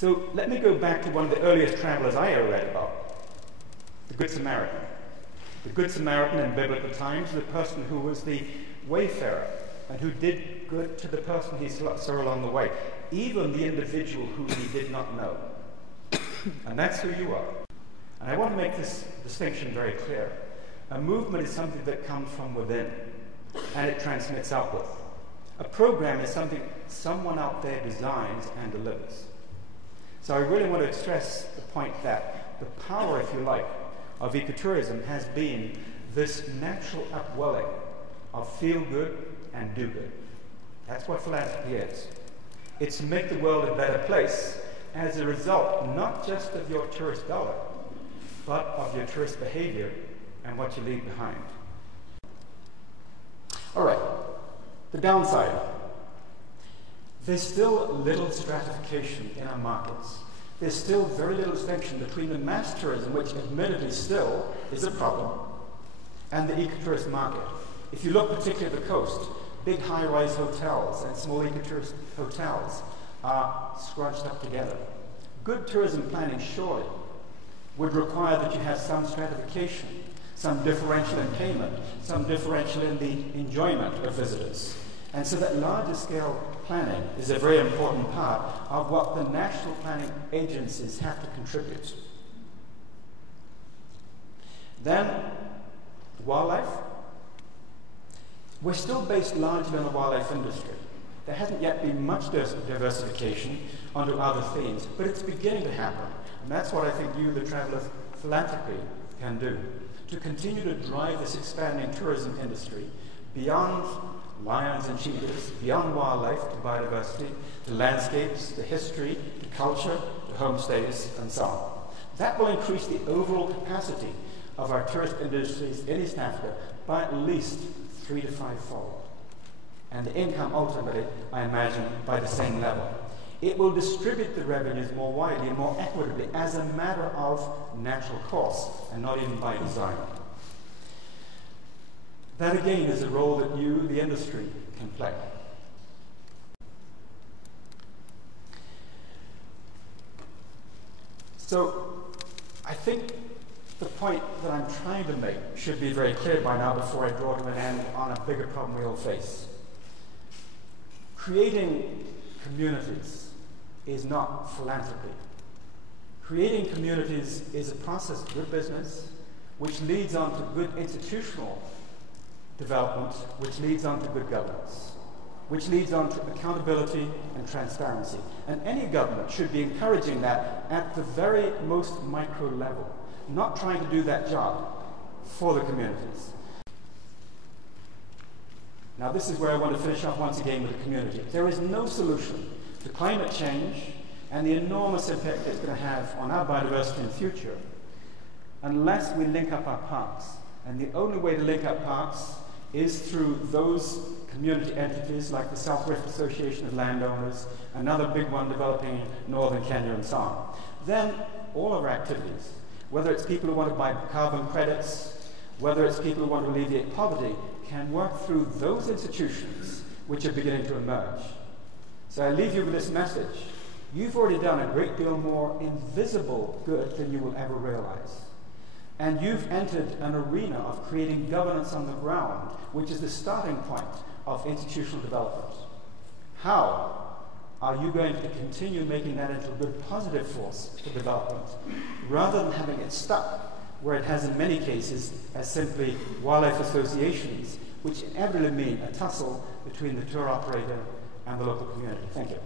So let me go back to one of the earliest travelers I ever read about, the Good Samaritan. The Good Samaritan in biblical times was the person who was the wayfarer and who did good to the person he saw along the way, even the individual who he did not know. And that's who you are. And I want to make this distinction very clear. A movement is something that comes from within, and it transmits outward. A program is something someone out there designs and delivers. So I really want to stress the point that the power, if you like, of ecotourism has been this natural upwelling of feel good and do good. That's what philanthropy is. It's to make the world a better place as a result, not just of your tourist dollar, but of your tourist behavior and what you leave behind. All right, the downside. There's still little stratification in our markets. There's still very little distinction between the mass tourism, which admittedly still is a problem, and the ecotourist market. If you look particularly at the coast, big high-rise hotels and small ecotourist hotels are scrunched up together. Good tourism planning surely would require that you have some stratification, some differential in payment, some differential in the enjoyment of visitors. And so that larger scale planning is a very important part of what the national planning agencies have to contribute. Then, wildlife. We're still based largely on the wildlife industry. There hasn't yet been much diversification onto other themes, but it's beginning to happen. And that's what I think you, the Traveller Philanthropy, can do, to continue to drive this expanding tourism industry beyond lions and cheetahs, beyond wildlife to biodiversity, to landscapes, to history, to culture, to homestays, and so on. That will increase the overall capacity of our tourist industries in East Africa by at least 3 to 5-fold. And the income ultimately, I imagine, by the same level. It will distribute the revenues more widely and more equitably as a matter of natural course and not even by design. That again is a role that you, the industry, can play. So I think the point that I'm trying to make should be very clear by now before I draw to an end on a bigger problem we all face. Creating communities is not philanthropy. Creating communities is a process of good business, which leads on to good institutional development, which leads on to good governance, which leads on to accountability and transparency. And any government should be encouraging that at the very most micro level, not trying to do that job for the communities. Now this is where I want to finish off once again with the community. There is no solution to climate change and the enormous impact it's going to have on our biodiversity in the future unless we link up our parks. And the only way to link up parks is through those community entities like the Southwest Association of Landowners, another big one developing in northern Kenya and so on. Then all of our activities, whether it's people who want to buy carbon credits, whether it's people who want to alleviate poverty, can work through those institutions which are beginning to emerge. So I leave you with this message. You've already done a great deal more invisible good than you will ever realize. And you've entered an arena of creating governance on the ground, which is the starting point of institutional development. How are you going to continue making that into a good positive force for development, rather than having it stuck where it has in many cases as simply wildlife associations, which inevitably mean a tussle between the tour operator and the local community? Thank you.